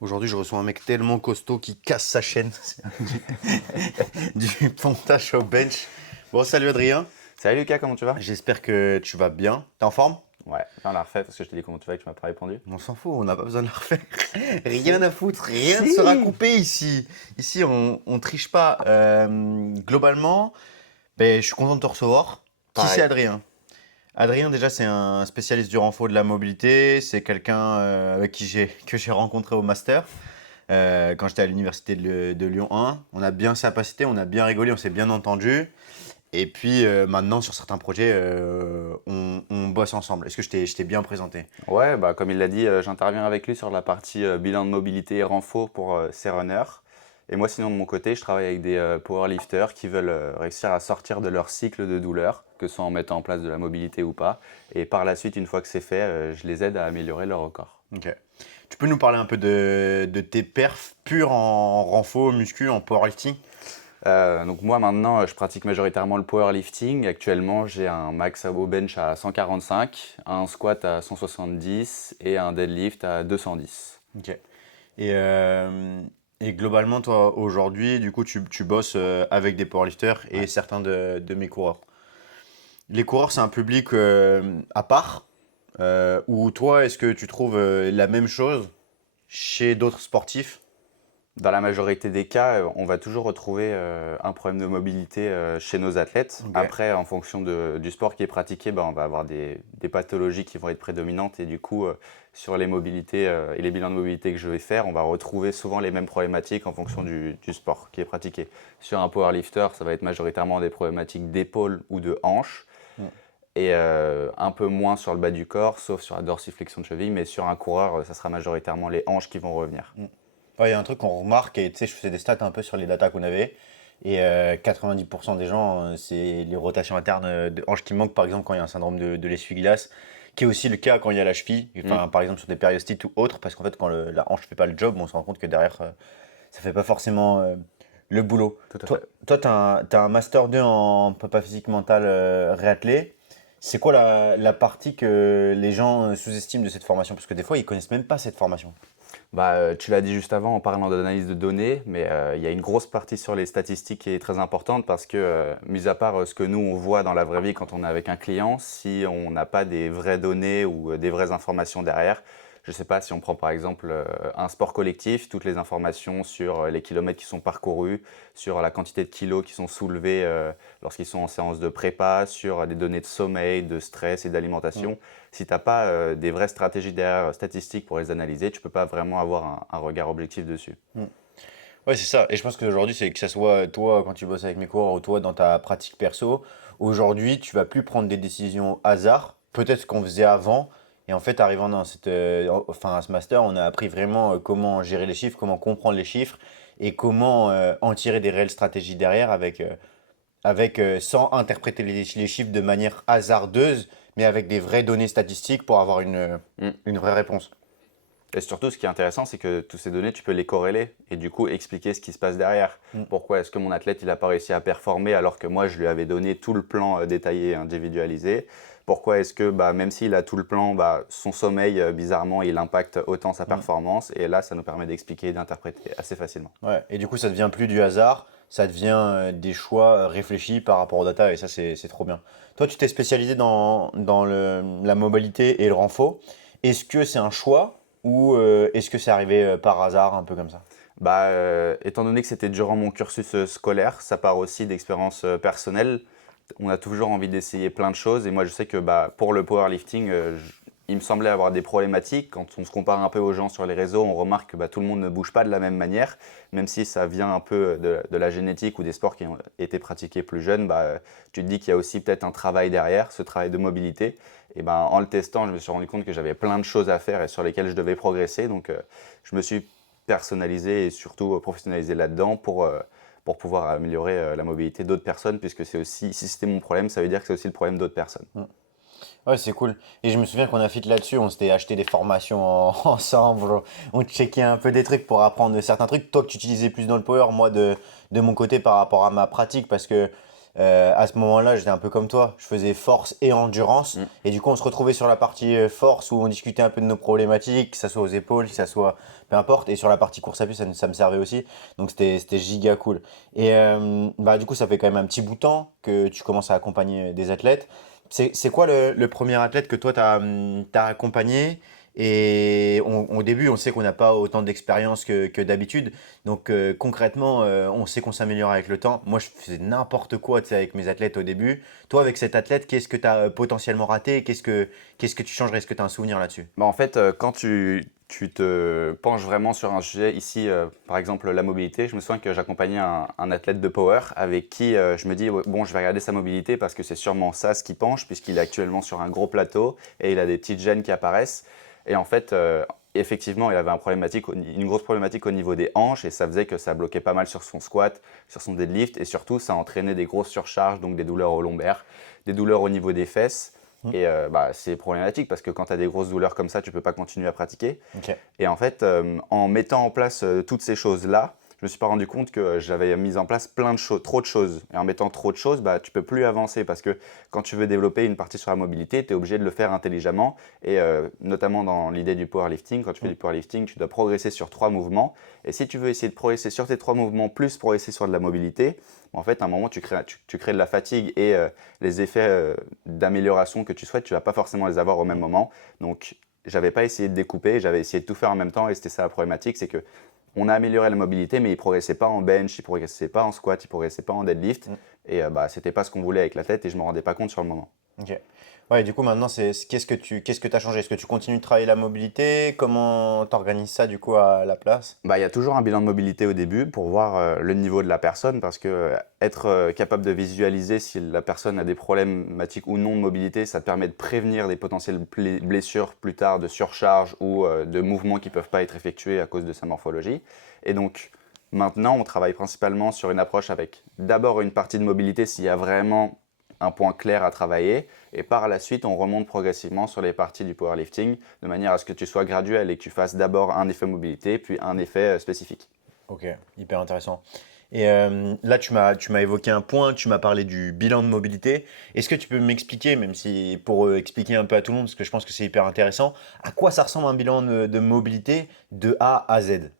Aujourd'hui, je reçois un mec tellement costaud qui casse sa chaîne. Du pontage au bench. Bon, salut Adrien. Salut Lucas, comment tu vas? J'espère que tu vas bien. T'es en forme? Ouais, on l'a refait parce que je t'ai dit comment tu vas et que tu m'as pas répondu. On s'en fout, on n'a pas besoin de le refaire. Rien Si. à foutre, rien ne sera Si. coupé ici. Ici, on triche pas. Globalement, ben, je suis content de te recevoir. Qui c'est Pareil. Adrien? Adrien, déjà, c'est un spécialiste du renfort de la mobilité. C'est quelqu'un avec que j'ai rencontré au master. Quand j'étais à l'université de Lyon 1. On a bien sympathisé, on a bien rigolé, on s'est bien entendu. Et puis maintenant, sur certains projets, on bosse ensemble. Est-ce que je t'ai bien présenté? Ouais, bah comme il l'a dit, j'interviens avec lui sur la partie bilan de mobilité et renfort pour ses runners. Et moi, sinon, de mon côté, je travaille avec des powerlifters qui veulent réussir à sortir de leur cycle de douleur, que ce soit en mettant en place de la mobilité ou pas. Et par la suite, une fois que c'est fait, je les aide à améliorer leur record. Ok. Tu peux nous parler un peu de tes perfs purs en renfort, muscu, en powerlifting? Donc moi maintenant, je pratique majoritairement le powerlifting. Actuellement, j'ai un max au bench à 145, un squat à 170 et un deadlift à 210. Ok. Et, euh, et globalement, toi, aujourd'hui, du coup, tu bosses avec des powerlifters et Ouais. certains de mes coureurs. Les coureurs, c'est un public à part. Ou toi, est-ce que tu trouves la même chose chez d'autres sportifs? Dans la majorité des cas, on va toujours retrouver un problème de mobilité chez nos athlètes. Ok. Après, en fonction du sport qui est pratiqué, on va avoir des pathologies qui vont être prédominantes et du coup, sur les mobilités et les bilans de mobilité que je vais faire, on va retrouver souvent les mêmes problématiques en fonction du sport qui est pratiqué. Sur un powerlifter, ça va être majoritairement des problématiques d'épaule ou de hanche Mm. et un peu moins sur le bas du corps, sauf sur la dorsiflexion de cheville, mais sur un coureur, ça sera majoritairement les hanches qui vont revenir. Mm. Ouais, il y a un truc qu'on remarque, et tu sais, je faisais des stats un peu sur les datas qu'on avait, et 90% des gens, c'est les rotations internes de hanches qui manquent, par exemple, quand il y a un syndrome de l'essuie-glace, qui est aussi le cas quand il y a la cheville, Mm. enfin, par exemple, sur des périostites ou autres, parce qu'en fait, quand la hanche fait pas le job, on se rend compte que derrière, ça fait pas forcément le boulot. Tout à Toi, fait. t'as un Master 2 en prépa physique mentale réathlé. C'est quoi la partie que les gens sous-estiment de cette formation? Parce que des fois, ils connaissent même pas cette formation. Tu l'as dit juste avant en parlant d'analyse de données, mais il y a une grosse partie sur les statistiques qui est très importante parce que, mis à part ce que nous on voit dans la vraie vie quand on est avec un client, si on n'a pas des vraies données ou des vraies informations derrière, je ne sais pas si on prend par exemple un sport collectif, toutes les informations sur les kilomètres qui sont parcourus, sur la quantité de kilos qui sont soulevés lorsqu'ils sont en séance de prépa, sur des données de sommeil, de stress et d'alimentation. Si tu n'as pas des vraies stratégies derrière statistiques pour les analyser, tu ne peux pas vraiment avoir un regard objectif dessus. Mm. Ouais, c'est ça. Et je pense qu'aujourd'hui, c'est que ça soit toi quand tu bosses avec mes cours ou toi dans ta pratique perso, aujourd'hui, tu vas plus prendre des décisions au hasard, peut-être ce qu'on faisait avant. Et en fait, arrivant dans enfin, à ce master, on a appris vraiment comment gérer les chiffres, comment comprendre les chiffres et comment en tirer des réelles stratégies derrière sans interpréter les chiffres de manière hasardeuse, mais avec des vraies données statistiques pour avoir Mm. une vraie réponse. Et surtout, ce qui est intéressant, c'est que toutes ces données, tu peux les corréler et du coup expliquer ce qui se passe derrière. Mm. Pourquoi est-ce que mon athlète, il n'a pas réussi à performer alors que moi, je lui avais donné tout le plan détaillé et individualisé? Pourquoi est-ce que même s'il a tout le plan, son sommeil, bizarrement, il impacte autant sa Mm. performance? Et là, ça nous permet d'expliquer et d'interpréter assez facilement. Ouais. Et du coup, ça devient plus du hasard, ça devient des choix réfléchis par rapport aux data, et ça, c'est trop bien. Toi, tu t'es spécialisé dans la mobilité et le renfort. Est-ce que c'est un choix ou est-ce que c'est arrivé par hasard, un peu comme ça? Étant donné que c'était durant mon cursus scolaire, ça part aussi d'expériences personnelles. On a toujours envie d'essayer plein de choses. Et moi, je sais que pour le powerlifting, il me semblait avoir des problématiques. Quand on se compare un peu aux gens sur les réseaux, on remarque que tout le monde ne bouge pas de la même manière. Même si ça vient un peu de la génétique ou des sports qui ont été pratiqués plus jeunes, tu te dis qu'il y a aussi peut-être un travail derrière, ce travail de mobilité. Et en le testant, je me suis rendu compte que j'avais plein de choses à faire et sur lesquelles je devais progresser. Donc, je me suis personnalisé et surtout professionnalisé là-dedans pour pouvoir améliorer la mobilité d'autres personnes, puisque c'est aussi, si c'était mon problème, ça veut dire que c'est aussi le problème d'autres personnes. Mm. Ouais, c'est cool. Et je me souviens qu'on a fit là-dessus, on s'était acheté des formations ensemble, on checkait un peu des trucs pour apprendre certains trucs. Toi que tu utilisais plus dans le power, moi de mon côté par rapport à ma pratique, parce que À ce moment-là, j'étais un peu comme toi. Je faisais force et endurance. Mm. Et du coup, on se retrouvait sur la partie force où on discutait un peu de nos problématiques, que ça soit aux épaules, que ça soit peu importe. Et sur la partie course à pied, ça me servait aussi. Donc c'était giga cool. Et bah, du coup, ça fait quand même un petit bout de temps que tu commences à accompagner des athlètes. C'est quoi le premier athlète que toi, tu as accompagné? Et au début, on sait qu'on n'a pas autant d'expérience que d'habitude. Donc concrètement, on sait qu'on s'améliore avec le temps. Moi, je faisais n'importe quoi, tu sais, avec mes athlètes au début. Toi, avec cet athlète, qu'est-ce que tu as potentiellement raté? Qu'est-ce que tu changerais? Est-ce que tu as un souvenir là-dessus? Bah, en fait, quand tu te penches vraiment sur un sujet, ici, par exemple la mobilité, je me souviens que j'accompagnais un athlète de power avec qui je me dis, ouais, bon, je vais regarder sa mobilité parce que c'est sûrement ça ce qui penche, puisqu'il est actuellement sur un gros plateau et il a des petites gênes qui apparaissent. Et en fait, effectivement, il avait une grosse problématique au niveau des hanches et ça faisait que ça bloquait pas mal sur son squat, sur son deadlift et surtout, ça entraînait des grosses surcharges, donc des douleurs au lombaire, des douleurs au niveau des fesses. Hmm. Et bah, c'est problématique parce que quand tu as des grosses douleurs comme ça, tu ne peux pas continuer à pratiquer. Ok. Et en fait, en mettant en place toutes ces choses-là, je me suis pas rendu compte que j'avais mis en place plein de choses, trop de choses. Et en mettant trop de choses, bah, tu peux plus avancer parce que quand tu veux développer une partie sur la mobilité, tu es obligé de le faire intelligemment. Et notamment dans l'idée du powerlifting, quand tu fais Hmm. du powerlifting, tu dois progresser sur 3 mouvements. Et si tu veux essayer de progresser sur tes 3 mouvements plus progresser sur de la mobilité, en fait, à un moment, tu crées de la fatigue et les effets d'amélioration que tu souhaites, tu vas pas forcément les avoir au même moment. Donc, j'avais pas essayé de découper, j'avais essayé de tout faire en même temps et c'était ça la problématique, c'est que on a amélioré la mobilité, mais il progressait pas en bench, il progressait pas en squat, il progressait pas en deadlift Hmm. et bah c'était pas ce qu'on voulait avec la tête et je me rendais pas compte sur le moment. Ok. Ouais, du coup, maintenant, qu'est-ce que tu as changé? Est-ce que tu continues de travailler la mobilité? Comment tu organises ça, du coup, à la place? Bah, il y a toujours un bilan de mobilité au début pour voir le niveau de la personne parce que être capable de visualiser si la personne a des problématiques ou non de mobilité, ça te permet de prévenir des potentielles blessures plus tard, de surcharge ou de mouvements qui ne peuvent pas être effectués à cause de sa morphologie. Et donc maintenant, on travaille principalement sur une approche avec d'abord une partie de mobilité s'il y a vraiment un point clair à travailler et par la suite, on remonte progressivement sur les parties du powerlifting de manière à ce que tu sois graduel et que tu fasses d'abord un effet mobilité, puis un effet spécifique. Ok, hyper intéressant. Et là, tu m'as évoqué un point, tu m'as parlé du bilan de mobilité. Est-ce que tu peux m'expliquer, même si pour expliquer un peu à tout le monde, parce que je pense que c'est hyper intéressant, à quoi ça ressemble un bilan de mobilité de A à Z?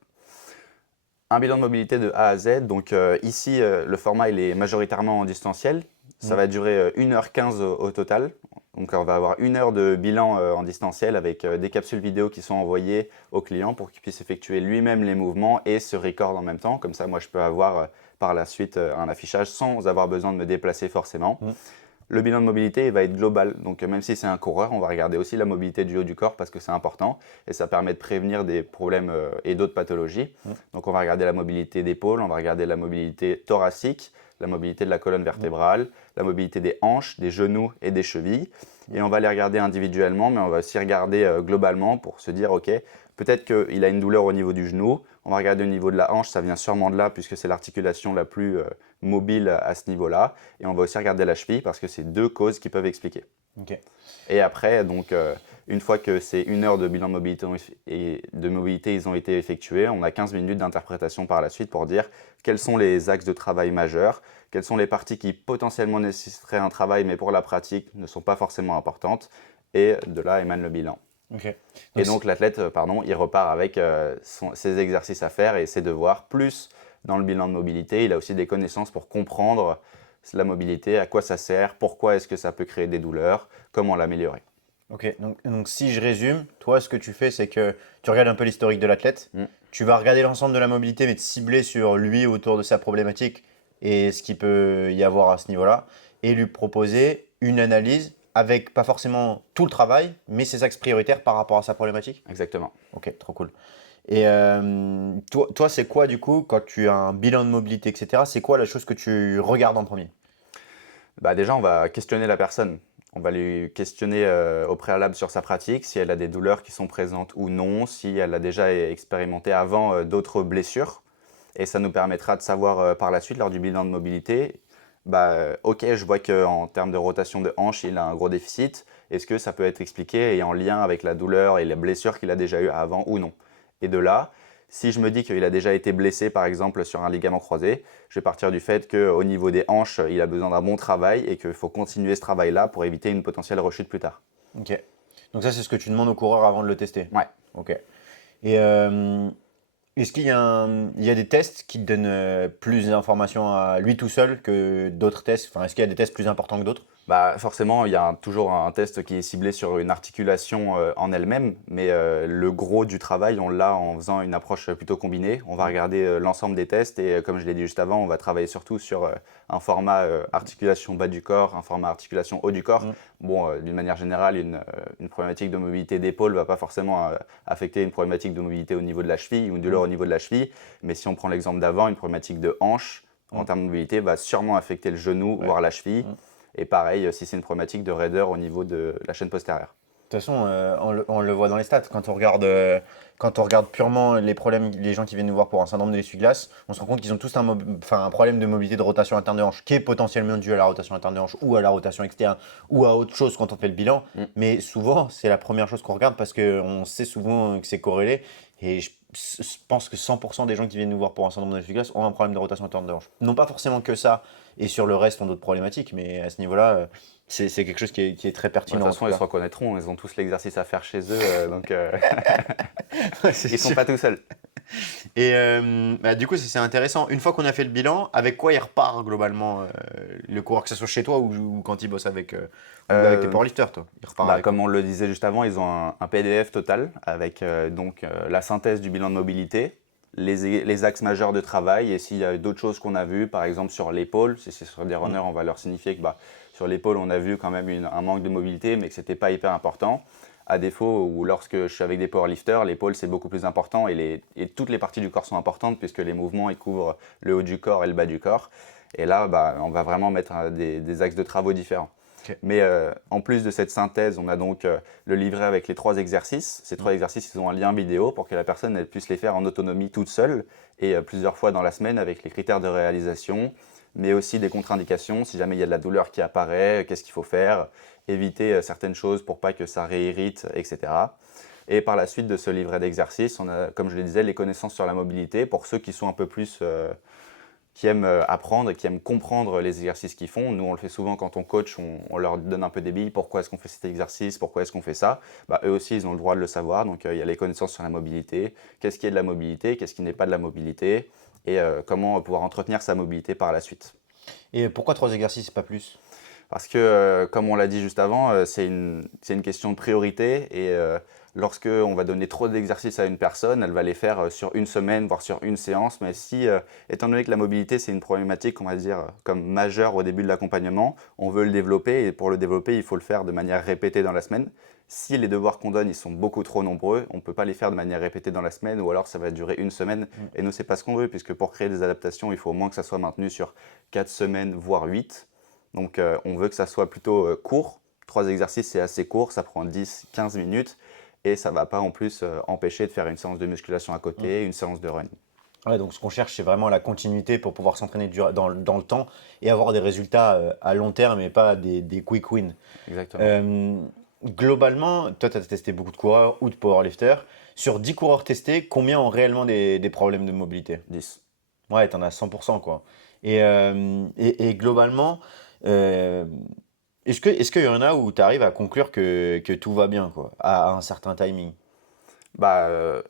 Un bilan de mobilité de A à Z. Donc ici, le format il est majoritairement en distanciel. Ça Mm. va durer 1h15 au total. Donc on va avoir 1 heure de bilan en distanciel avec des capsules vidéo qui sont envoyées au client pour qu'il puisse effectuer lui-même les mouvements et se record en même temps. Comme ça, moi, je peux avoir par la suite un affichage sans avoir besoin de me déplacer forcément. Mm. Le bilan de mobilité il va être global, donc même si c'est un coureur, on va regarder aussi la mobilité du haut du corps parce que c'est important et ça permet de prévenir des problèmes et d'autres pathologies. Mm. Donc on va regarder la mobilité d'épaule, on va regarder la mobilité thoracique, la mobilité de la colonne vertébrale, la mobilité des hanches, des genoux et des chevilles. Et on va les regarder individuellement, mais on va aussi regarder globalement pour se dire, ok, peut-être qu'il a une douleur au niveau du genou, on va regarder au niveau de la hanche, ça vient sûrement de là puisque c'est l'articulation la plus mobile à ce niveau-là. Et on va aussi regarder la cheville parce que c'est deux causes qui peuvent expliquer. Ok. Et après, donc, une fois que ces 1 heure de bilan de mobilité, ils ont été effectués, on a 15 minutes d'interprétation par la suite pour dire quels sont les axes de travail majeurs, quelles sont les parties qui potentiellement nécessiteraient un travail mais pour la pratique ne sont pas forcément importantes. Et de là émane le bilan. Ok. Et Donc, donc l'athlète, pardon, il repart avec ses exercices à faire et ses devoirs, plus dans le bilan de mobilité, il a aussi des connaissances pour comprendre la mobilité, à quoi ça sert, pourquoi est-ce que ça peut créer des douleurs, comment l'améliorer. ok. Donc, si je résume, toi, ce que tu fais, c'est que tu regardes un peu l'historique de l'athlète. Mm. Tu vas regarder l'ensemble de la mobilité, mais te cibler sur lui autour de sa problématique et ce qu'il peut y avoir à ce niveau-là. Et lui proposer une analyse avec pas forcément tout le travail, mais ses axes prioritaires par rapport à sa problématique. Exactement. Ok, trop cool. Et toi, c'est quoi du coup, quand tu as un bilan de mobilité, etc., c'est quoi la chose que tu regardes en premier? Bah déjà, on va questionner la personne. On va lui questionner au préalable sur sa pratique, si elle a des douleurs qui sont présentes ou non, si elle a déjà expérimenté avant d'autres blessures. Et ça nous permettra de savoir par la suite, lors du bilan de mobilité, bah, ok, je vois qu'en termes de rotation de hanche, il a un gros déficit. Est-ce que ça peut être expliqué et en lien avec la douleur et les blessures qu'il a déjà eues avant ou non? Et de là, Si je me dis qu'il a déjà été blessé, par exemple, sur un ligament croisé, je vais partir du fait qu'au niveau des hanches, il a besoin d'un bon travail et qu'il faut continuer ce travail-là pour éviter une potentielle rechute plus tard. Ok. Donc ça, c'est ce que tu demandes au coureur avant de le tester. Ouais. Ok. Et est-ce qu'il y a, il y a des tests qui te donnent plus d'informations à lui tout seul que d'autres tests? Enfin, est-ce qu'il y a des tests plus importants que d'autres? Bah, forcément, il y a toujours un test qui est ciblé sur une articulation en elle-même, mais le gros du travail, on l'a en faisant une approche plutôt combinée. On va regarder l'ensemble des tests et comme je l'ai dit juste avant, on va travailler surtout sur un format articulation bas du corps, un format articulation haut du corps. Mm. Bon, d'une manière générale, une problématique de mobilité d'épaule va pas forcément affecter une problématique de mobilité au niveau de la cheville ou une douleur au niveau de la cheville, mais si on prend l'exemple d'avant, une problématique de hanche en Mm. termes de mobilité va sûrement affecter le genou, Ouais. voire la cheville. Mm. Et pareil, si c'est une problématique de raideur au niveau de la chaîne postérieure. De toute façon, on le voit dans les stats. Quand on regarde purement les problèmes, les gens qui viennent nous voir pour un syndrome de l'essuie-glace, on se rend compte qu'ils ont tous un problème de mobilité de rotation interne de hanche qui est potentiellement dû à la rotation interne de hanche ou à la rotation externe ou à autre chose quand on fait le bilan. Mm. Mais souvent, c'est la première chose qu'on regarde parce qu'on sait souvent que c'est corrélé. Et je pense que 100% des gens qui viennent nous voir pour un syndrome de l'essuie-glace ont un problème de rotation interne de hanche. Non pas forcément que ça, et sur le reste ont d'autres problématiques, mais à ce niveau-là, c'est quelque chose qui est très De pertinent. toute En façon, tout ils cas. se reconnaîtront, ils ont tous l'exercice à faire chez eux, donc C'est ils ne sont sûr. pas tout seuls. Et bah, du coup, c'est intéressant. Une fois qu'on a fait le bilan, avec quoi il repart globalement le coureur, que ce soit chez toi ou quand il bosse ou avec tes Euh, powerlifters, toi? Il repart avec quoi? Comme on le disait juste avant, ils ont un PDF total avec la synthèse du bilan de mobilité, les axes majeurs de travail et s'il y a d'autres choses qu'on a vues, par exemple sur l'épaule, si c'est sur des runners, on va leur signifier que sur l'épaule, on a vu quand même un manque de mobilité, mais que ce n'était pas hyper important. À défaut, ou lorsque je suis avec des powerlifters, l'épaule c'est beaucoup plus important et toutes les parties du corps sont importantes puisque les mouvements ils couvrent le haut du corps et le bas du corps. Et là, on va vraiment mettre des axes de travaux différents. Ok. Mais en plus de cette synthèse, on a donc le livret avec les 3 exercices. Ces 3 exercices, ils ont un lien vidéo pour que la personne elle puisse les faire en autonomie toute seule et plusieurs fois dans la semaine avec les critères de réalisation, mais aussi des contre-indications. Si jamais il y a de la douleur qui apparaît, qu'est-ce qu'il faut faire, éviter certaines choses pour pas que ça réirrite, etc. Et par la suite de ce livret d'exercices, on a, comme je le disais, les connaissances sur la mobilité pour ceux qui sont un peu plus qui aiment apprendre, qui aiment comprendre les exercices qu'ils font. Nous, on le fait souvent quand on coach, on leur donne un peu des billes. Pourquoi est-ce qu'on fait cet exercice? Pourquoi est-ce qu'on fait ça? Eux aussi, ils ont le droit de le savoir. Donc, il y a les connaissances sur la mobilité. Qu'est-ce qui est de la mobilité? Qu'est-ce qui n'est pas de la mobilité? Et comment pouvoir entretenir sa mobilité par la suite. Et pourquoi 3 exercices, pas plus? Parce que, comme on l'a dit juste avant, c'est une question de priorité et lorsque on va donner trop d'exercices à une personne, elle va les faire sur une semaine, voire sur une séance. Mais si, étant donné que la mobilité, c'est une problématique, on va dire, comme majeure au début de l'accompagnement, on veut le développer et pour le développer, il faut le faire de manière répétée dans la semaine. Si les devoirs qu'on donne, ils sont beaucoup trop nombreux, on ne peut pas les faire de manière répétée dans la semaine ou alors ça va durer une semaine. Et nous, c'est pas ce qu'on veut puisque pour créer des adaptations, il faut au moins que ça soit maintenu sur 4 semaines, voire 8. Donc on veut que ça soit plutôt court. 3 exercices, c'est assez court, ça prend 10-15 minutes et ça ne va pas en plus empêcher de faire une séance de musculation à côté, une séance de running. Ouais, donc ce qu'on cherche, c'est vraiment la continuité pour pouvoir s'entraîner dans le temps et avoir des résultats à long terme et pas des quick wins. Exactement. Globalement, toi, tu as testé beaucoup de coureurs ou de powerlifters. Sur 10 coureurs testés, combien ont réellement des problèmes de mobilité? 10. Ouais, t'en as 100%, quoi. Et globalement, euh, est-ce qu'il y en a où tu arrives à conclure que tout va bien, quoi, à un certain timing? Bah, euh,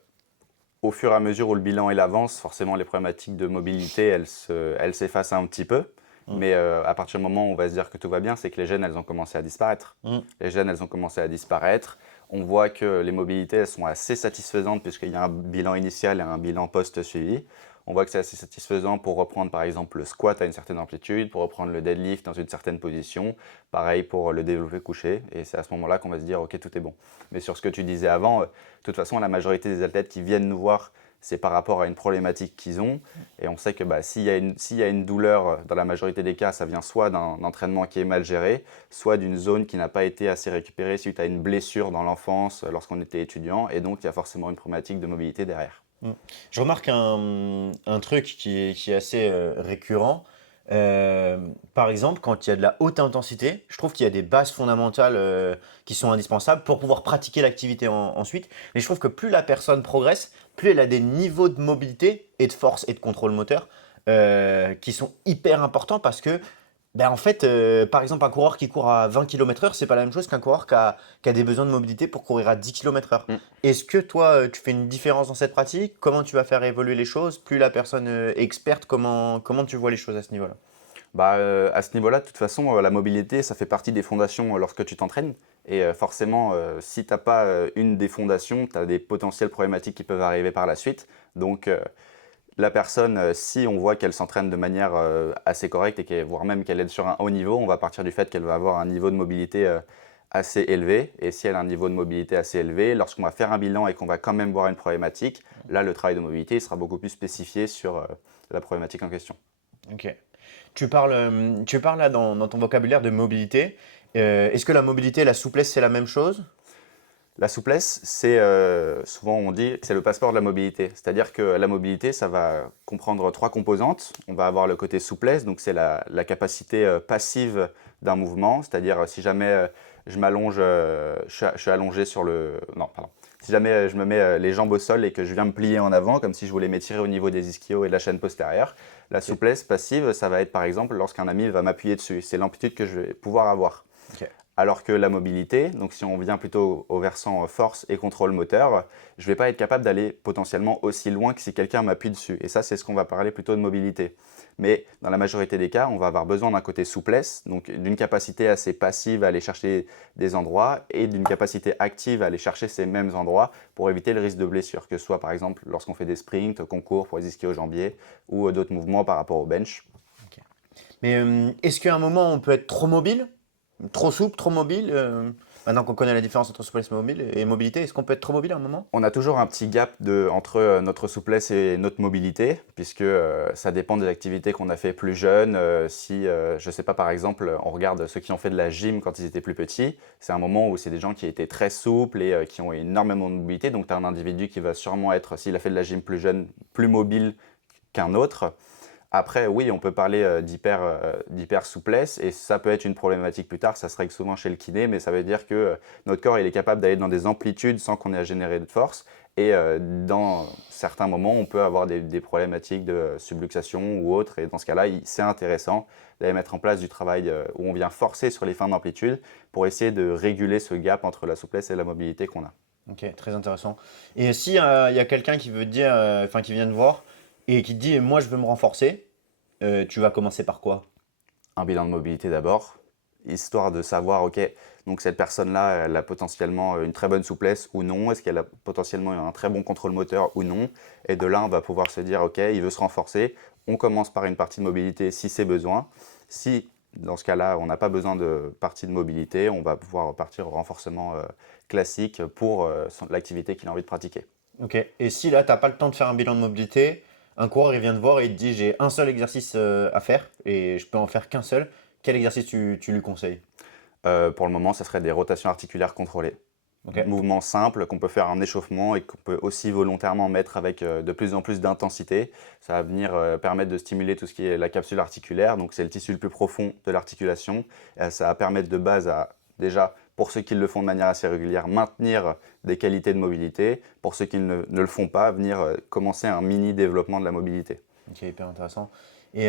Au fur et à mesure où le bilan il avance, forcément les problématiques de mobilité elles s'effacent un petit peu. Mm. Mais à partir du moment où on va se dire que tout va bien, c'est que les gènes elles ont commencé à disparaître. Mm. Les gènes elles ont commencé à disparaître. On voit que les mobilités elles sont assez satisfaisantes puisqu'il y a un bilan initial et un bilan post-suivi. On voit que c'est assez satisfaisant pour reprendre par exemple le squat à une certaine amplitude, pour reprendre le deadlift dans une certaine position. Pareil pour le développé couché. Et c'est à ce moment-là qu'on va se dire ok tout est bon. Mais sur ce que tu disais avant, de toute façon la majorité des athlètes qui viennent nous voir, c'est par rapport à une problématique qu'ils ont. Et on sait que s'il y a une douleur, dans la majorité des cas, ça vient soit d'un entraînement qui est mal géré, soit d'une zone qui n'a pas été assez récupérée suite à une blessure dans l'enfance lorsqu'on était étudiant. Et donc, il y a forcément une problématique de mobilité derrière. Mm. Je remarque un truc qui est assez récurrent. Euh, Par exemple, quand il y a de la haute intensité, je trouve qu'il y a des bases fondamentales qui sont indispensables pour pouvoir pratiquer l'activité ensuite. Mais je trouve que plus la personne progresse, plus elle a des niveaux de mobilité et de force et de contrôle moteur qui sont hyper importants parce que ben en fait, par exemple, un coureur qui court à 20 km/h, c'est pas la même chose qu'un coureur qui a des besoins de mobilité pour courir à 10 km/h. Mm. Est-ce que toi, tu fais une différence dans cette pratique? Comment tu vas faire évoluer les choses? Plus la personne est experte, comment tu vois les choses à ce niveau-là? Bah, à ce niveau-là, de toute façon, la mobilité, ça fait partie des fondations lorsque tu t'entraînes. Et forcément, si tu n'as pas une des fondations, tu as des potentielles problématiques qui peuvent arriver par la suite. Donc, la personne, si on voit qu'elle s'entraîne de manière assez correcte et voire même qu'elle est sur un haut niveau, on va partir du fait qu'elle va avoir un niveau de mobilité assez élevé. Et si elle a un niveau de mobilité assez élevé, lorsqu'on va faire un bilan et qu'on va quand même voir une problématique, là, le travail de mobilité il sera beaucoup plus spécifié sur la problématique en question. Ok. Tu parles là dans ton vocabulaire de mobilité. Est-ce que la mobilité et la souplesse, c'est la même chose? La souplesse, c'est souvent on dit que c'est le passeport de la mobilité. C'est-à-dire que la mobilité, ça va comprendre trois composantes. On va avoir le côté souplesse, donc c'est la capacité passive d'un mouvement. C'est-à-dire si jamais je m'allonge, je suis allongé sur le... Non, pardon. Si jamais je me mets les jambes au sol et que je viens me plier en avant, comme si je voulais m'étirer au niveau des ischios et de la chaîne postérieure, la Ok. souplesse passive, ça va être par exemple lorsqu'un ami va m'appuyer dessus. C'est l'amplitude que je vais pouvoir avoir. Ok. Alors que la mobilité, donc si on vient plutôt au versant force et contrôle moteur, je ne vais pas être capable d'aller potentiellement aussi loin que si quelqu'un m'appuie dessus. Et ça, c'est ce qu'on va parler plutôt de mobilité. Mais dans la majorité des cas, on va avoir besoin d'un côté souplesse, donc d'une capacité assez passive à aller chercher des endroits et d'une capacité active à aller chercher ces mêmes endroits pour éviter le risque de blessure, que ce soit par exemple lorsqu'on fait des sprints, qu'on court pour les ischio-jambiers ou d'autres mouvements par rapport au bench. Ok. Mais est-ce qu'à un moment, on peut être trop mobile? Trop souple, trop mobile? Maintenant qu'on connaît la différence entre souplesse mobile et mobilité, est-ce qu'on peut être trop mobile à un moment? On a toujours un petit gap entre notre souplesse et notre mobilité, puisque ça dépend des activités qu'on a fait plus jeunes. Si, je ne sais pas, par exemple, on regarde ceux qui ont fait de la gym quand ils étaient plus petits, c'est un moment où c'est des gens qui étaient très souples et qui ont énormément de mobilité. Donc, tu as un individu qui va sûrement être, s'il a fait de la gym plus jeune, plus mobile qu'un autre. Après, oui, on peut parler d'hyper souplesse et ça peut être une problématique plus tard. Ça se règle souvent chez le kiné, mais ça veut dire que notre corps il est capable d'aller dans des amplitudes sans qu'on ait à générer de force. Et dans certains moments, on peut avoir des problématiques de subluxation ou autres. Et dans ce cas-là, c'est intéressant d'aller mettre en place du travail où on vient forcer sur les fins d'amplitude pour essayer de réguler ce gap entre la souplesse et la mobilité qu'on a. Ok, très intéressant. Et si il y a quelqu'un qui veut te dire, enfin qui vient te voir et qui te dit, moi je veux me renforcer, tu vas commencer par quoi? Un bilan de mobilité d'abord, histoire de savoir, ok, donc cette personne-là, elle a potentiellement une très bonne souplesse ou non, est-ce qu'elle a potentiellement un très bon contrôle moteur ou non, et de là, on va pouvoir se dire, ok, il veut se renforcer, on commence par une partie de mobilité si c'est besoin. Si, dans ce cas-là, on n'a pas besoin de partie de mobilité, on va pouvoir partir au renforcement classique pour l'activité qu'il a envie de pratiquer. Ok. Et si là, t'as pas le temps de faire un bilan de mobilité, un coureur il vient te voir et il te dit, j'ai un seul exercice à faire et je peux en faire qu'un seul, quel exercice tu lui conseilles? Pour le moment, ça serait des rotations articulaires contrôlées. Ok. Mouvement simple qu'on peut faire en échauffement et qu'on peut aussi volontairement mettre avec de plus en plus d'intensité. Ça va venir permettre de stimuler tout ce qui est la capsule articulaire, donc c'est le tissu le plus profond de l'articulation. Ça va permettre de base à, déjà, pour ceux qui le font de manière assez régulière, maintenir des qualités de mobilité. Pour ceux qui ne le font pas, venir commencer un mini développement de la mobilité. Ok, hyper intéressant. Et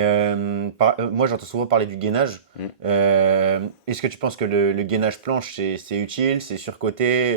moi, j'entends souvent parler du gainage. Mm. Est-ce que tu penses que le gainage planche, c'est utile, c'est surcoté?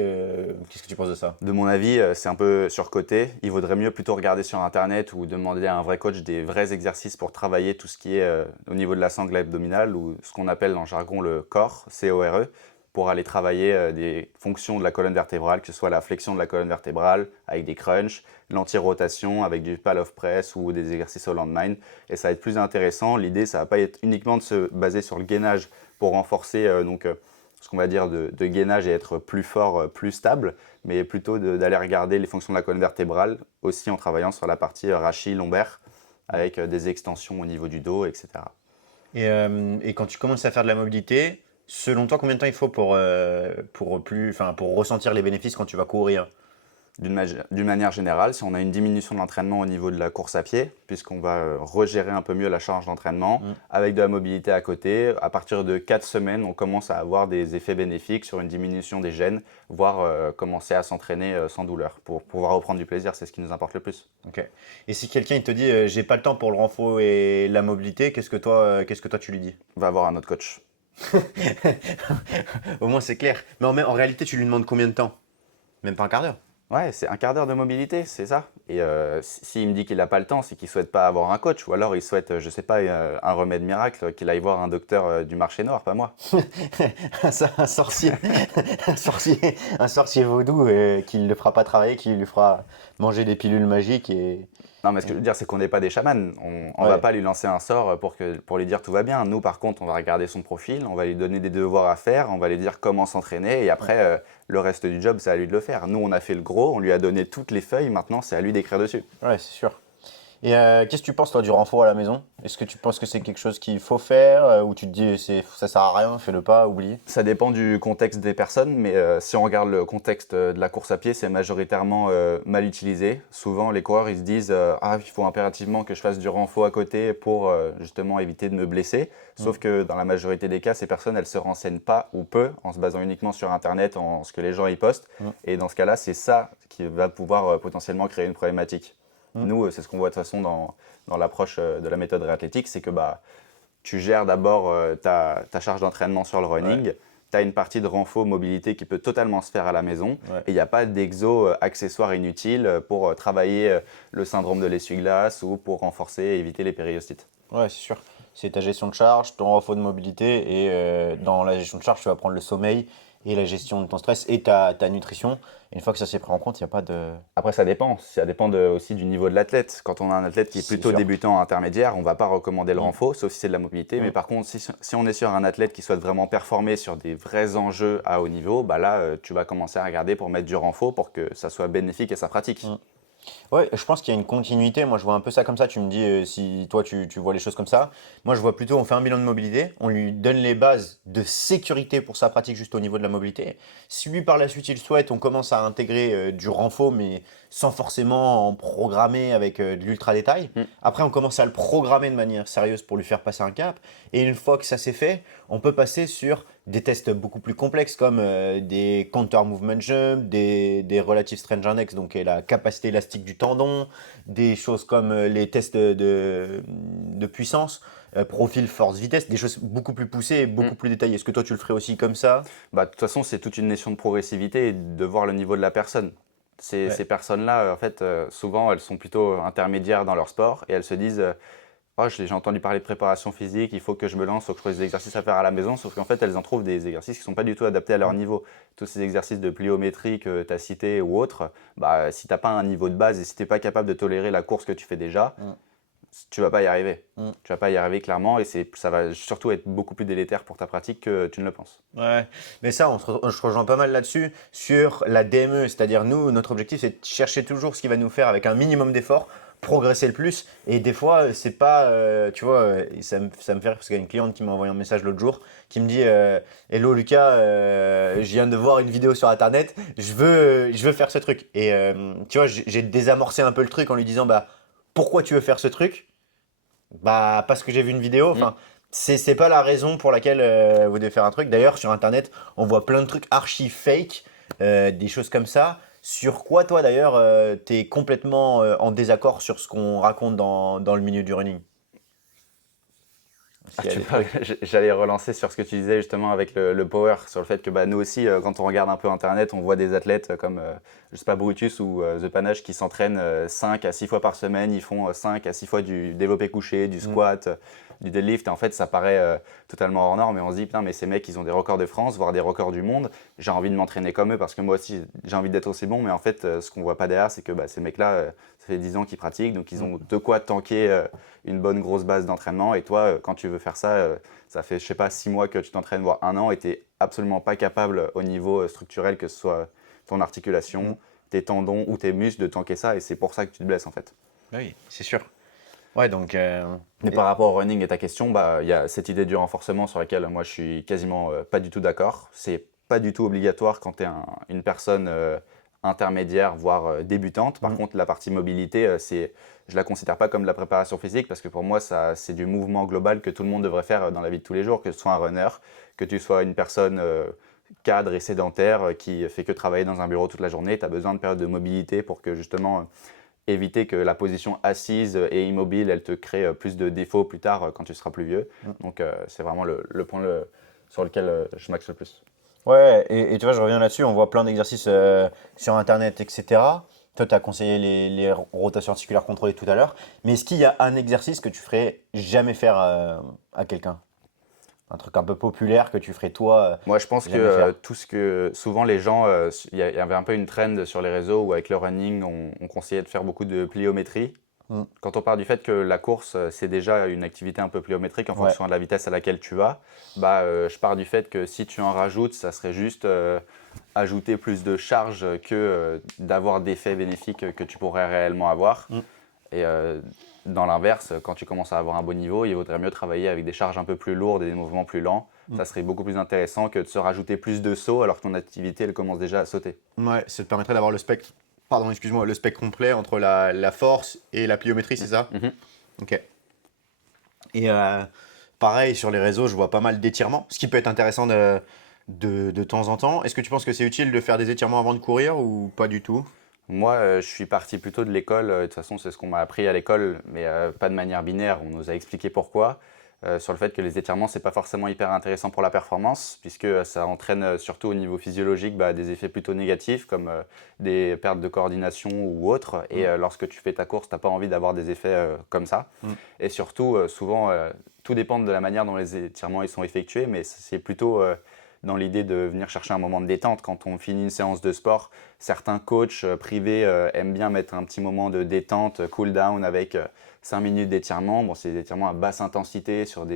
Qu'est-ce que tu penses de ça? De mon avis, c'est un peu surcoté. Il vaudrait mieux plutôt regarder sur Internet ou demander à un vrai coach des vrais exercices pour travailler tout ce qui est au niveau de la sangle abdominale ou ce qu'on appelle en jargon le core, C-O-R-E, pour aller travailler des fonctions de la colonne vertébrale, que ce soit la flexion de la colonne vertébrale avec des crunchs, l'anti-rotation avec du pal of press ou des exercices au landmine. Et ça va être plus intéressant. L'idée, ça va pas être uniquement de se baser sur le gainage pour renforcer ce qu'on va dire de gainage et être plus fort, plus stable, mais plutôt d'aller regarder les fonctions de la colonne vertébrale, aussi en travaillant sur la partie rachis lombaire, avec des extensions au niveau du dos, etc. Et quand tu commences à faire de la mobilité, selon toi, combien de temps il faut pour ressentir les bénéfices quand tu vas courir? D'une manière générale, si on a une diminution de l'entraînement au niveau de la course à pied, puisqu'on va regérer un peu mieux la charge d'entraînement, avec de la mobilité à côté, à partir de 4 semaines, on commence à avoir des effets bénéfiques sur une diminution des gènes, voire commencer à s'entraîner sans douleur. Pour pouvoir reprendre du plaisir, c'est ce qui nous importe le plus. Ok. Et si quelqu'un il te dit j'ai pas le temps pour le renfort et la mobilité, qu'est-ce que toi tu lui dis? Va avoir un autre coach. Au moins c'est clair. Mais en réalité, tu lui demandes combien de temps? Même pas un quart d'heure. Ouais, c'est un quart d'heure de mobilité, c'est ça. Et s'il me dit qu'il n'a pas le temps, c'est qu'il ne souhaite pas avoir un coach. Ou alors il souhaite, je sais pas, un remède miracle, qu'il aille voir un docteur du marché noir, pas moi. Un sorcier, un sorcier vaudou qui ne le fera pas travailler, qui lui fera manger des pilules magiques et. Non, mais ce que je veux dire, c'est qu'on n'est pas des chamans. On va pas lui lancer un sort pour lui dire tout va bien. Nous, par contre, on va regarder son profil, on va lui donner des devoirs à faire, on va lui dire comment s'entraîner et après, le reste du job, c'est à lui de le faire. Nous, on a fait le gros, on lui a donné toutes les feuilles, maintenant, c'est à lui d'écrire dessus. Ouais, c'est sûr. Et qu'est-ce que tu penses toi du renfort à la maison? Est-ce que tu penses que c'est quelque chose qu'il faut faire ou tu te dis ça sert à rien, fais-le pas, oublie? Ça dépend du contexte des personnes, mais si on regarde le contexte de la course à pied, c'est majoritairement mal utilisé. Souvent, les coureurs, ils se disent ah, il faut impérativement que je fasse du renfort à côté pour justement éviter de me blesser. Sauf que dans la majorité des cas, ces personnes, elles se renseignent pas ou peu en se basant uniquement sur Internet, en ce que les gens y postent. Et dans ce cas-là, c'est ça qui va pouvoir potentiellement créer une problématique. Nous, c'est ce qu'on voit de toute façon dans l'approche de la méthode réathlétique, c'est que tu gères d'abord ta charge d'entraînement sur le running, tu as une partie de renfort mobilité qui peut totalement se faire à la maison, et il n'y a pas d'exo accessoire inutile pour travailler le syndrome de l'essuie-glace ou pour renforcer et éviter les périostites. Ouais, c'est sûr. C'est ta gestion de charge, ton renfort de mobilité et dans la gestion de charge, tu vas prendre le sommeil et la gestion de ton stress et ta nutrition. Et une fois que ça s'est pris en compte, il n'y a pas de. Après, ça dépend aussi du niveau de l'athlète. Quand on a un athlète qui est C'est plutôt sûr. débutant intermédiaire, on ne va pas recommander le renfort, sauf si c'est de la mobilité. Mais par contre, si on est sur un athlète qui souhaite vraiment performer sur des vrais enjeux à haut niveau, là, tu vas commencer à regarder pour mettre du renfort pour que ça soit bénéfique à sa pratique. Ouais, je pense qu'il y a une continuité. Moi, je vois un peu ça comme ça. Tu me dis si toi, tu vois les choses comme ça. Moi, je vois plutôt, on fait un bilan de mobilité, on lui donne les bases de sécurité pour sa pratique juste au niveau de la mobilité. Si lui, par la suite, il le souhaite, on commence à intégrer du renfort, mais sans forcément en programmer avec de l'ultra détail. Après, on commence à le programmer de manière sérieuse pour lui faire passer un cap. Et une fois que ça s'est fait, on peut passer sur des tests beaucoup plus complexes comme des counter movement jump, des relative strength index, donc la capacité élastique du tendon, des choses comme les tests de puissance, profil force vitesse, des choses beaucoup plus poussées et beaucoup plus détaillées. Est-ce que toi tu le ferais aussi comme ça? De toute façon, c'est toute une notion de progressivité et de voir le niveau de la personne. Ces personnes-là, en fait, souvent, elles sont plutôt intermédiaires dans leur sport et elles se disent oh, j'ai entendu parler de préparation physique, il faut que je me lance, il faut que je fasse des exercices à faire à la maison, sauf qu'en fait, elles en trouvent des exercices qui ne sont pas du tout adaptés à leur niveau. Tous ces exercices de pliométrie que tu as cités ou autres, si tu n'as pas un niveau de base et si tu n'es pas capable de tolérer la course que tu fais déjà, tu ne vas pas y arriver. Tu vas pas y arriver clairement et ça va surtout être beaucoup plus délétère pour ta pratique que tu ne le penses. Ouais, mais ça, je rejoins pas mal là-dessus, sur la DME, c'est-à-dire nous, notre objectif, c'est de chercher toujours ce qui va nous faire, avec un minimum d'effort, progresser le plus. Et des fois, c'est pas, tu vois, ça me fait rire parce qu'il y a une cliente qui m'a envoyé un message l'autre jour qui me dit Hello Lucas, je viens de voir une vidéo sur internet, je veux faire ce truc. Et tu vois, j'ai désamorcé un peu le truc en lui disant pourquoi tu veux faire ce truc? Parce que j'ai vu une vidéo. Enfin, c'est pas la raison pour laquelle vous devez faire un truc. D'ailleurs, sur internet, on voit plein de trucs archi fake, des choses comme ça. Sur quoi, toi, d'ailleurs, t'es complètement en désaccord sur ce qu'on raconte dans le milieu du running? S'il y a des trucs. J'allais relancer sur ce que tu disais justement avec le power, sur le fait que nous aussi, quand on regarde un peu Internet, on voit des athlètes comme, je sais pas, Brutus ou The Panache qui s'entraînent 5 à 6 fois par semaine, ils font 5 à 6 fois du développé couché, du squat, du deadlift, et en fait ça paraît totalement hors norme, et on se dit, putain, mais ces mecs, ils ont des records de France, voire des records du monde, j'ai envie de m'entraîner comme eux parce que moi aussi, j'ai envie d'être aussi bon, mais en fait, ce qu'on voit pas derrière, c'est que ces mecs-là, ça fait 10 ans qu'ils pratiquent, donc ils ont de quoi tanker une bonne grosse base d'entraînement. Et toi, quand tu veux faire ça, ça fait, je sais pas, 6 mois que tu t'entraînes, voire 1 an, et tu n'es absolument pas capable au niveau structurel, que ce soit ton articulation, tes tendons ou tes muscles, de tanker ça. Et c'est pour ça que tu te blesses en fait. Oui, c'est sûr. Ouais, donc. Mais par rapport au running et ta question, il y a cette idée du renforcement sur laquelle moi je suis quasiment pas du tout d'accord. C'est pas du tout obligatoire quand tu es une personne intermédiaire, voire débutante. Par contre, la partie mobilité, je ne la considère pas comme de la préparation physique parce que pour moi, c'est du mouvement global que tout le monde devrait faire dans la vie de tous les jours, que ce soit un runner, que tu sois une personne cadre et sédentaire qui fait que travailler dans un bureau toute la journée. Tu as besoin de périodes de mobilité pour que justement éviter que la position assise et immobile, elle te crée plus de défauts plus tard quand tu seras plus vieux. Donc c'est vraiment le point sur lequel je m'axe le plus. Ouais, et tu vois, je reviens là-dessus, on voit plein d'exercices sur Internet, etc. Toi, tu as conseillé les rotations articulaires contrôlées tout à l'heure. Mais est-ce qu'il y a un exercice que tu ferais jamais faire à quelqu'un? Un truc un peu populaire que tu ferais toi Moi, je pense que jamais faire? tout ce que souvent les gens, il y avait un peu une trend sur les réseaux où avec le running, on conseillait de faire beaucoup de pliométrie. Mm. Quand on part du fait que la course, c'est déjà une activité un peu pliométrique en Ouais. fonction de la vitesse à laquelle tu vas, je pars du fait que si tu en rajoutes, ça serait juste ajouter plus de charge que d'avoir d'effets bénéfiques que tu pourrais réellement avoir. Mm. Et dans l'inverse, quand tu commences à avoir un bon niveau, il vaudrait mieux travailler avec des charges un peu plus lourdes et des mouvements plus lents. Mm. Ça serait beaucoup plus intéressant que de se rajouter plus de sauts alors que ton activité elle commence déjà à sauter. Ouais, ça te permettrait d'avoir le spectre, pardon, excuse-moi, le spectre complet entre la force et la pliométrie, c'est ça? Mhm. Ok. Et pareil, sur les réseaux, je vois pas mal d'étirements, ce qui peut être intéressant de temps en temps. Est-ce que tu penses que c'est utile de faire des étirements avant de courir ou pas du tout? Moi, je suis parti plutôt de l'école. De toute façon, c'est ce qu'on m'a appris à l'école, mais pas de manière binaire. On nous a expliqué pourquoi. Sur le fait que les étirements, c'est pas forcément hyper intéressant pour la performance, puisque ça entraîne surtout au niveau physiologique des effets plutôt négatifs, comme des pertes de coordination ou autres. Et lorsque tu fais ta course, tu n'as pas envie d'avoir des effets comme ça. Mm. Et surtout, souvent, tout dépend de la manière dont les étirements ils sont effectués, mais c'est plutôt dans l'idée de venir chercher un moment de détente. Quand on finit une séance de sport, certains coachs privés aiment bien mettre un petit moment de détente, cool down avec 5 minutes d'étirement. Bon, c'est des étirements à basse intensité sur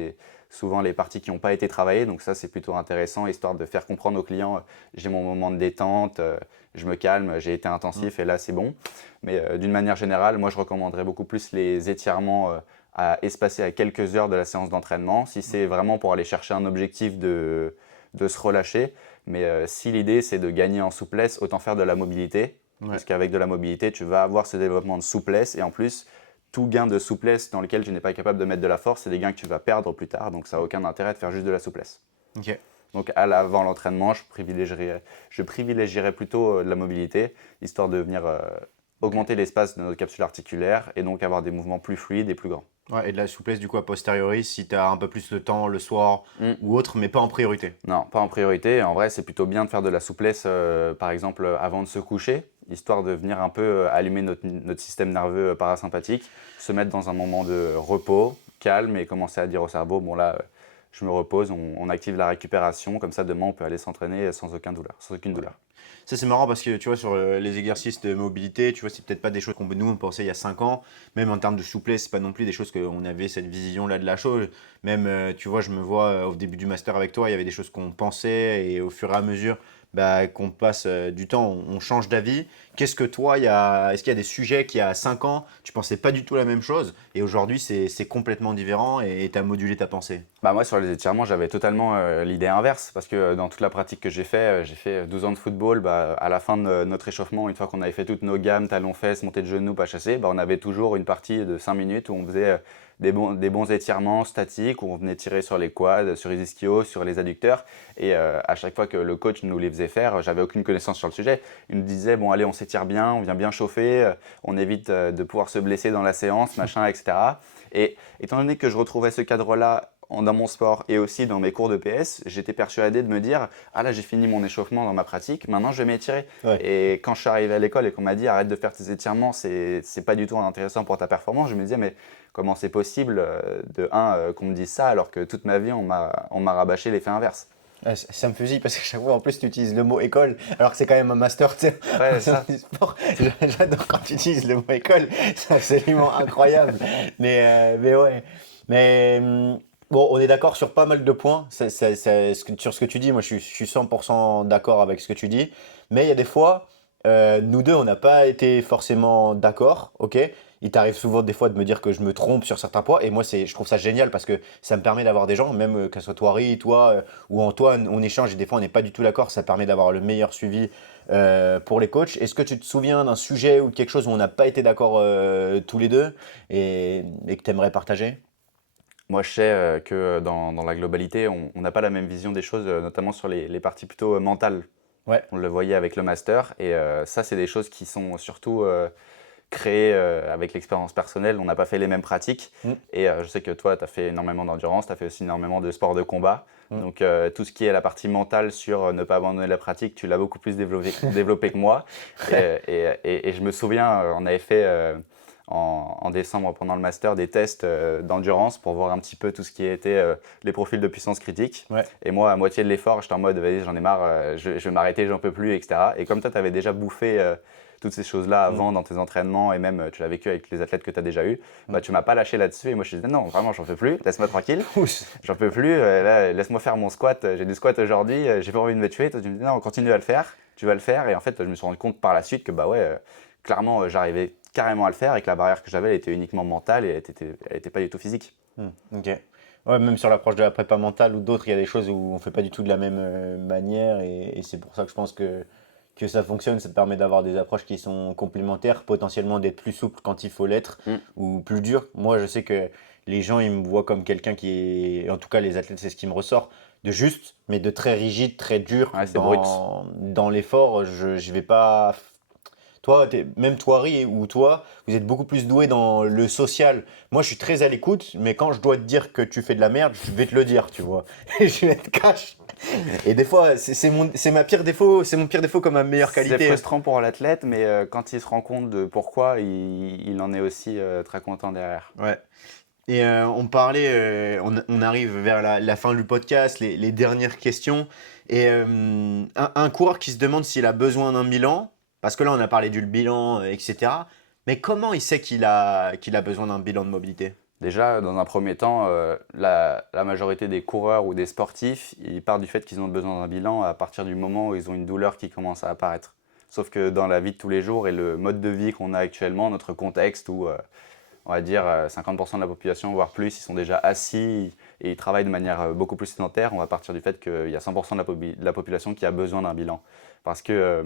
souvent les parties qui n'ont pas été travaillées. Donc ça, c'est plutôt intéressant, histoire de faire comprendre aux clients, j'ai mon moment de détente, je me calme, j'ai été intensif et là, c'est bon. Mais d'une manière générale, moi, je recommanderais beaucoup plus les étirements à espacer à quelques heures de la séance d'entraînement. Si c'est vraiment pour aller chercher un objectif de se relâcher. Mais si l'idée, c'est de gagner en souplesse, autant faire de la mobilité. Ouais. Parce qu'avec de la mobilité, tu vas avoir ce développement de souplesse. Et en plus, tout gain de souplesse dans lequel tu n'es pas capable de mettre de la force, c'est des gains que tu vas perdre plus tard. Donc ça n'a aucun intérêt de faire juste de la souplesse. Ok. Donc avant l'entraînement, je privilégierais plutôt de la mobilité, histoire de venir augmenter l'espace de notre capsule articulaire et donc avoir des mouvements plus fluides et plus grands. Ouais, et de la souplesse du coup a posteriori si tu as un peu plus de temps le soir Mm. ou autre, mais pas en priorité. Non, pas en priorité. En vrai, c'est plutôt bien de faire de la souplesse, par exemple, avant de se coucher, histoire de venir un peu allumer notre système nerveux parasympathique, se mettre dans un moment de repos, calme et commencer à dire au cerveau, bon là, je me repose, on active la récupération, comme ça demain on peut aller s'entraîner sans aucune douleur. Ça c'est marrant parce que tu vois sur les exercices de mobilité, tu vois c'est peut-être pas des choses qu'on nous on pensait il y a 5 ans, même en termes de souplesse, c'est pas non plus des choses qu'on avait cette vision là de la chose. Même tu vois, je me vois au début du master avec toi, il y avait des choses qu'on pensait et au fur et à mesure qu'on passe du temps, on change d'avis. Qu'est-ce que toi, est-ce qu'il y a des sujets qui, il y a 5 ans, tu pensais pas du tout la même chose et aujourd'hui, c'est complètement différent et tu as modulé ta pensée? Moi, sur les étirements, j'avais totalement l'idée inverse parce que dans toute la pratique que j'ai fait 12 ans de football. À la fin de notre échauffement, une fois qu'on avait fait toutes nos gammes, talons-fesses, montée de genoux, pas chassé, on avait toujours une partie de 5 minutes où on faisait des bons étirements statiques, où on venait tirer sur les quads, sur les ischios, sur les adducteurs. Et à chaque fois que le coach nous les faisait faire, j'avais aucune connaissance sur le sujet. Il nous disait, bon allez, on s'étire bien, on vient bien chauffer, on évite de pouvoir se blesser dans la séance, machin, etc. Et étant donné que je retrouvais ce cadre-là dans mon sport et aussi dans mes cours de PS, j'étais persuadé de me dire « Ah là, j'ai fini mon échauffement dans ma pratique, maintenant je vais m'étirer. Ouais. » Et quand je suis arrivé à l'école et qu'on m'a dit « Arrête de faire tes étirements, c'est pas du tout intéressant pour ta performance », je me disais « Mais comment c'est possible, qu'on me dise ça alors que toute ma vie, on m'a rabâché l'effet inverse ?» Ça me fusille parce qu'à chaque fois, en plus, tu utilises le mot école, alors que c'est quand même un master, tu sais, Ouais, ça. du sport. J'adore quand tu utilises le mot école, c'est absolument incroyable. Mais ouais. Mais bon, on est d'accord sur pas mal de points. Sur ce que tu dis, moi, je suis 100% d'accord avec ce que tu dis. Mais il y a des fois, nous deux, on n'a pas été forcément d'accord, ok? Il t'arrive souvent des fois de me dire que je me trompe sur certains points et moi je trouve ça génial parce que ça me permet d'avoir des gens, même que ce soit toi Ri, toi ou Antoine, on échange et des fois on n'est pas du tout d'accord, ça permet d'avoir le meilleur suivi pour les coachs. Est-ce que tu te souviens d'un sujet ou de quelque chose où on n'a pas été d'accord tous les deux et que tu aimerais partager? Moi, je sais que dans la globalité, on n'a pas la même vision des choses, notamment sur les parties plutôt mentales. Ouais. On le voyait avec le master. Et ça, c'est des choses qui sont surtout créées avec l'expérience personnelle. On n'a pas fait les mêmes pratiques. Mm, Et je sais que toi, tu as fait énormément d'endurance, tu as fait aussi énormément de sport de combat. mm. Donc, tout ce qui est la partie mentale sur ne pas abandonner la pratique, tu l'as beaucoup plus développé que moi. Et je me souviens, on avait fait en décembre pendant le master des tests d'endurance pour voir un petit peu tout ce qui était les profils de puissance critique. Ouais. Et moi, à moitié de l'effort, j'étais en mode, vas-y, j'en ai marre, je vais m'arrêter, j'en peux plus, etc. Et comme toi, tu avais déjà bouffé toutes ces choses-là Mm, avant dans tes entraînements et même tu l'as vécu avec les athlètes que tu as déjà eu, mm. bah, tu m'as pas lâché là-dessus. Et moi, je disais, non, vraiment, j'en peux plus, laisse-moi tranquille, Ouh. j'en peux plus, là, laisse-moi faire mon squat. J'ai du squat aujourd'hui, j'ai pas envie de me tuer. Toi, tu me dis, non, continue à le faire, tu vas le faire. Et en fait, je me suis rendu compte par la suite que, bah ouais, clairement, j'arrivais carrément à le faire et que la barrière que j'avais, elle était uniquement mentale et elle était pas du tout physique. Ok. Ouais, même sur l'approche de la prépa mentale ou d'autres, il y a des choses où on fait pas du tout de la même manière et c'est pour ça que je pense que ça fonctionne. Ça te permet d'avoir des approches qui sont complémentaires, potentiellement d'être plus souple quand il faut l'être Mm. ou plus dur. Moi, je sais que les gens, ils me voient comme quelqu'un qui est, en tout cas les athlètes, c'est ce qui me ressort, de juste, mais de très rigide, très dur Ouais, c'est brut. dans l'effort. Je vais pas. Toi, même toi, Ri, ou toi, vous êtes beaucoup plus doué dans le social. Moi, je suis très à l'écoute, mais quand je dois te dire que tu fais de la merde, je vais te le dire, tu vois. Et je vais être cash. Et des fois, c'est ma pire défaut, c'est mon pire défaut comme ma meilleure C'est qualité. frustrant pour l'athlète, mais quand il se rend compte de pourquoi, il en est aussi très content derrière. Ouais. Et on parlait, on arrive vers la fin du podcast, les dernières questions. Et un coureur qui se demande s'il a besoin d'un bilan, parce que là, on a parlé du bilan, etc. Mais comment il sait qu'il a besoin d'un bilan de mobilité? Déjà, dans un premier temps, la majorité des coureurs ou des sportifs, ils partent du fait qu'ils ont besoin d'un bilan à partir du moment où ils ont une douleur qui commence à apparaître. Sauf que dans la vie de tous les jours et le mode de vie qu'on a actuellement, notre contexte où on va dire 50% de la population, voire plus, ils sont déjà assis et ils travaillent de manière beaucoup plus sédentaire, on va partir du fait qu'il y a 100% de la population qui a besoin d'un bilan. Parce que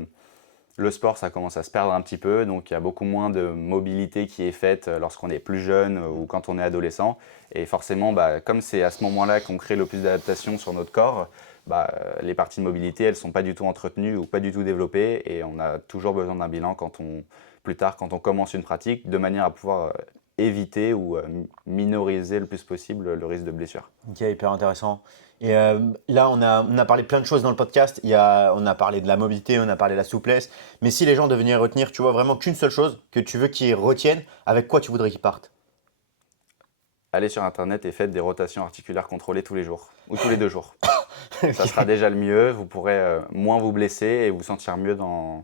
le sport, ça commence à se perdre un petit peu, donc il y a beaucoup moins de mobilité qui est faite lorsqu'on est plus jeune ou quand on est adolescent. Et forcément, bah, comme c'est à ce moment-là qu'on crée le plus d'adaptation sur notre corps, bah, les parties de mobilité, elles ne sont pas du tout entretenues ou pas du tout développées. Et on a toujours besoin d'un bilan plus tard, quand on commence une pratique, de manière à pouvoir éviter ou minoriser le plus possible le risque de blessure. Ok, hyper intéressant. Et là, on a parlé plein de choses dans le podcast. On a parlé de la mobilité, on a parlé de la souplesse. Mais si les gens devaient retenir, tu vois, vraiment qu'une seule chose que tu veux qu'ils retiennent, avec quoi tu voudrais qu'ils partent? Allez sur Internet et faites des rotations articulaires contrôlées tous les jours ou tous les 2 jours. Ça sera Ok. déjà le mieux, vous pourrez moins vous blesser et vous sentir mieux dans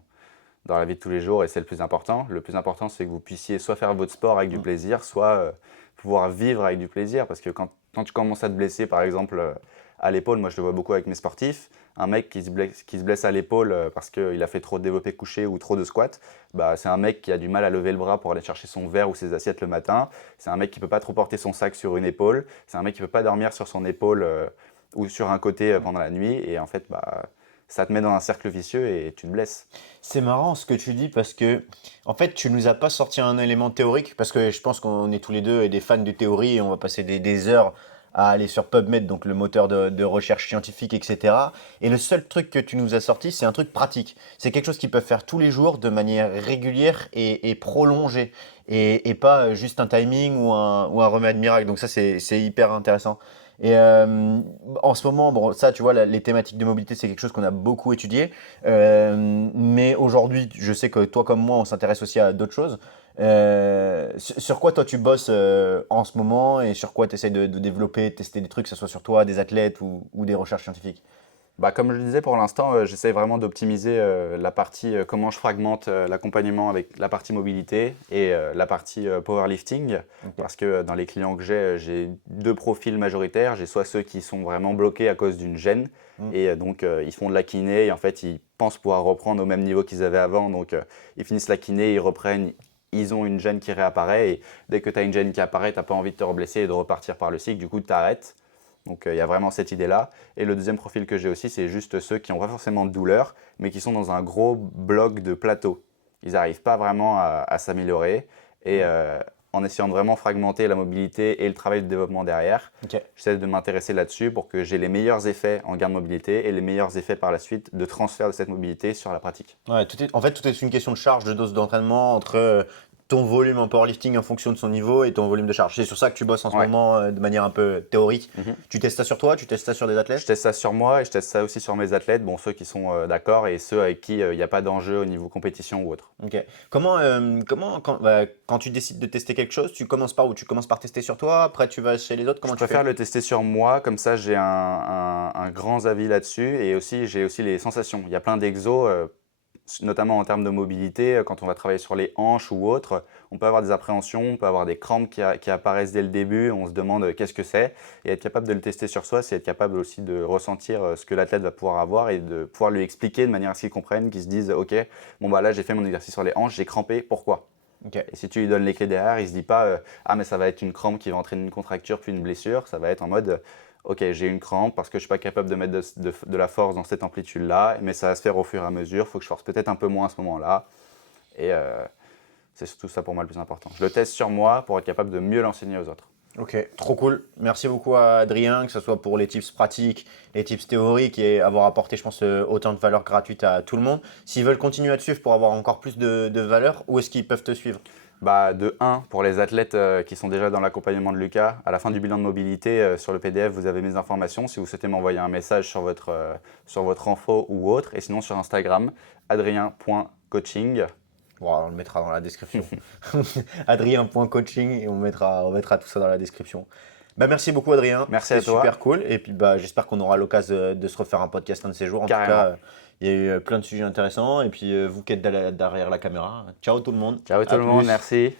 la vie de tous les jours et c'est le plus important. Le plus important, c'est que vous puissiez soit faire votre sport avec du Mm. plaisir, soit pouvoir vivre avec du plaisir. Parce que quand tu commences à te blesser, par exemple, à l'épaule, moi je le vois beaucoup avec mes sportifs, un mec qui se blesse à l'épaule parce qu'il a fait trop de développé couché ou trop de squat, bah, c'est un mec qui a du mal à lever le bras pour aller chercher son verre ou ses assiettes le matin. C'est un mec qui ne peut pas trop porter son sac sur une épaule. C'est un mec qui ne peut pas dormir sur son épaule ou sur un côté pendant la nuit. Et en fait, bah, ça te met dans un cercle vicieux et tu te blesses. C'est marrant ce que tu dis parce que, en fait, tu nous as pas sorti un élément théorique parce que je pense qu'on est tous les deux des fans de théorie et on va passer des heures à aller sur PubMed, donc le moteur de recherche scientifique, etc. Et le seul truc que tu nous as sorti, c'est un truc pratique. C'est quelque chose qu'ils peuvent faire tous les jours de manière régulière et prolongée et pas juste un timing ou un remède miracle. Donc ça, c'est hyper intéressant. Et en ce moment, bon, ça, tu vois, les thématiques de mobilité, c'est quelque chose qu'on a beaucoup étudié. Mais aujourd'hui, je sais que toi comme moi, on s'intéresse aussi à d'autres choses. Sur quoi toi tu bosses en ce moment et sur quoi tu essaies de développer, tester des trucs, que ce soit sur toi, des athlètes ou des recherches scientifiques? Bah, comme je le disais, pour l'instant, j'essaie vraiment d'optimiser la partie comment je fragmente l'accompagnement avec la partie mobilité et la partie powerlifting. Ok. Parce que dans les clients que j'ai 2 profils majoritaires. J'ai soit ceux qui sont vraiment bloqués à cause d'une gêne Mm. et donc ils font de la kiné et en fait ils pensent pouvoir reprendre au même niveau qu'ils avaient avant. Donc ils finissent la kiné, ils reprennent, ils ont une gêne qui réapparaît et dès que tu as une gêne qui apparaît, tu n'as pas envie de te reblesser et de repartir par le cycle. Du coup, tu arrêtes. Donc il y a vraiment cette idée-là. Et le deuxième profil que j'ai aussi, c'est juste ceux qui n'ont pas forcément de douleur, mais qui sont dans un gros bloc de plateau. Ils n'arrivent pas vraiment à s'améliorer. Et en essayant de vraiment fragmenter la mobilité et le travail de développement derrière, Ok. j'essaie de m'intéresser là-dessus pour que j'ai les meilleurs effets en gain de mobilité et les meilleurs effets par la suite de transfert de cette mobilité sur la pratique. Ouais, en fait, tout est une question de charge, de dose d'entraînement entre ton volume en powerlifting en fonction de son niveau et ton volume de charge. C'est sur ça que tu bosses en ce Ouais. moment de manière un peu théorique. Mhm. Tu testes ça sur toi, tu testes ça sur des Je athlètes? teste ça sur moi et je teste ça aussi sur mes athlètes, bon, ceux qui sont d'accord et ceux avec qui il n'y a pas d'enjeu au niveau compétition ou autre. Ok. Quand tu décides de tester quelque chose, tu commences par où? Tu commences par tester sur toi, après tu vas chez les autres, Je comment tu préfère fais? le tester sur moi, comme ça j'ai un grand avis là-dessus et aussi j'ai aussi les sensations. Il y a plein d'exos, notamment en termes de mobilité, quand on va travailler sur les hanches ou autres, on peut avoir des appréhensions, on peut avoir des crampes qui apparaissent dès le début, on se demande qu'est-ce que c'est. Et être capable de le tester sur soi, c'est être capable aussi de ressentir ce que l'athlète va pouvoir avoir et de pouvoir lui expliquer de manière à ce qu'il comprenne, qu'il se dise ok, bon bah là j'ai fait mon exercice sur les hanches, j'ai crampé, pourquoi? Ok. Et si tu lui donnes les clés derrière, il se dit pas ah mais ça va être une crampe qui va entraîner une contracture puis une blessure, ça va être en mode ok j'ai une crampe parce que je suis pas capable de mettre de la force dans cette amplitude là, mais ça va se faire au fur et à mesure, il faut que je force peut-être un peu moins à ce moment-là. Et c'est surtout ça pour moi le plus important. Je le teste sur moi pour être capable de mieux l'enseigner aux autres. Ok, trop cool. Merci beaucoup à Adrien, que ce soit pour les tips pratiques, les tips théoriques et avoir apporté, je pense, autant de valeur gratuite à tout le monde. S'ils veulent continuer à te suivre pour avoir encore plus de valeur, où est-ce qu'ils peuvent te suivre? Bah, de 1, pour les athlètes qui sont déjà dans l'accompagnement de Lucas, à la fin du bilan de mobilité, sur le PDF, vous avez mes informations si vous souhaitez m'envoyer un message sur votre info ou autre. Et sinon sur Instagram, adrien.coaching. Bon, on le mettra dans la description. Adrien.coaching et on mettra tout ça dans la description. Bah, merci beaucoup Adrien, Merci c'était à toi. super cool. Et puis bah, j'espère qu'on aura l'occasion de se refaire un podcast un de ces jours. En tout Carrément. cas, il y a eu plein de sujets intéressants. Et puis vous qui êtes derrière la caméra, ciao tout le monde. Ciao tout À le monde, plus. merci.